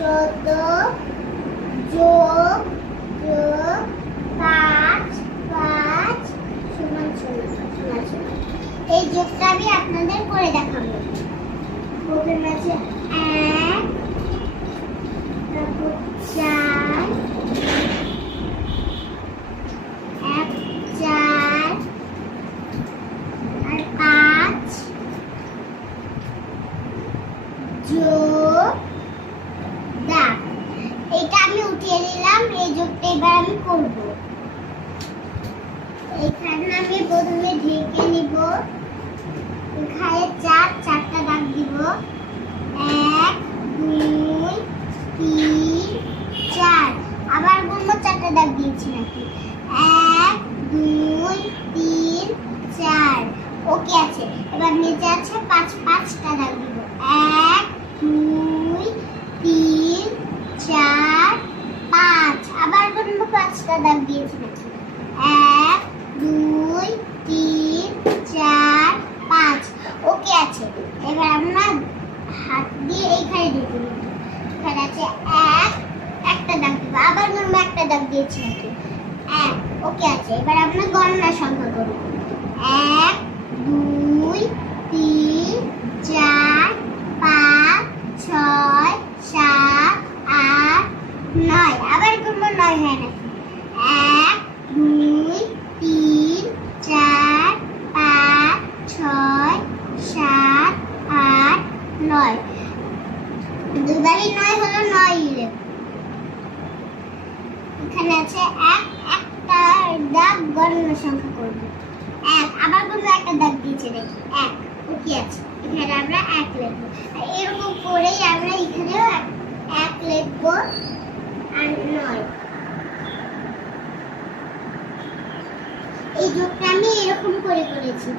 চোদ্দ যোগ যোগ পাঁচ পাঁচ সমান সমান ষোলো এই যোগটা আমি আপনাদের করে দেখাবো। আছে? এক তারপর চার এক চার আর পাঁচ যোগ দাগ এটা নিলাম এই যোগটা এবার আমি করব। এখানে আমি প্রথমে ঢেকে নিব। এখানে চার, চারটা দাগ দিব। এক, দুই, তিন, চার। আবার গুনবো চারটা দাগ দিয়েছি নাকি? এক, দুই, তিন, চার। ওকে আছে। এবার নিচে আছে পাঁচ, পাঁচটা দাগ দিব এক দুই তিন চার পাঁচ আবার গুনবো পাঁচটা দাগ দিয়েছি এক, দুই, তিন, চার, পাঁচ। ওকে আছে। এবার আমরা হাত দিয়ে এইখানে ঢুকে নেব এখানে আছে এক, একটা দাগ দিব। আবার গুনবো একটা দাগ দিয়েছি নাকি? এক, ওকে আছে। এবার আমরা গণনা সংখ্যা করব এক, দুই, তিন, চার, পাঁচ, ছয়, সাত, আট, নয়। আবার করব নয় হয় নাকি এক দুই তিন চার পাঁচ ছয় সাত, আট, নয়। দুবারই নয় হলো নয় এখানে আছে এক, একটা দাগ গণনা সংখ্যা করব। এক, আবার কোনো একটা দাগ দিয়েছে দেখি এক ওকে আছে? এখানে আমরা এক লিখব। এরকম করেই আমরা এখানেও এক- লিখব আর নয়। এই যোগটা আমি এরকম করে করেছি।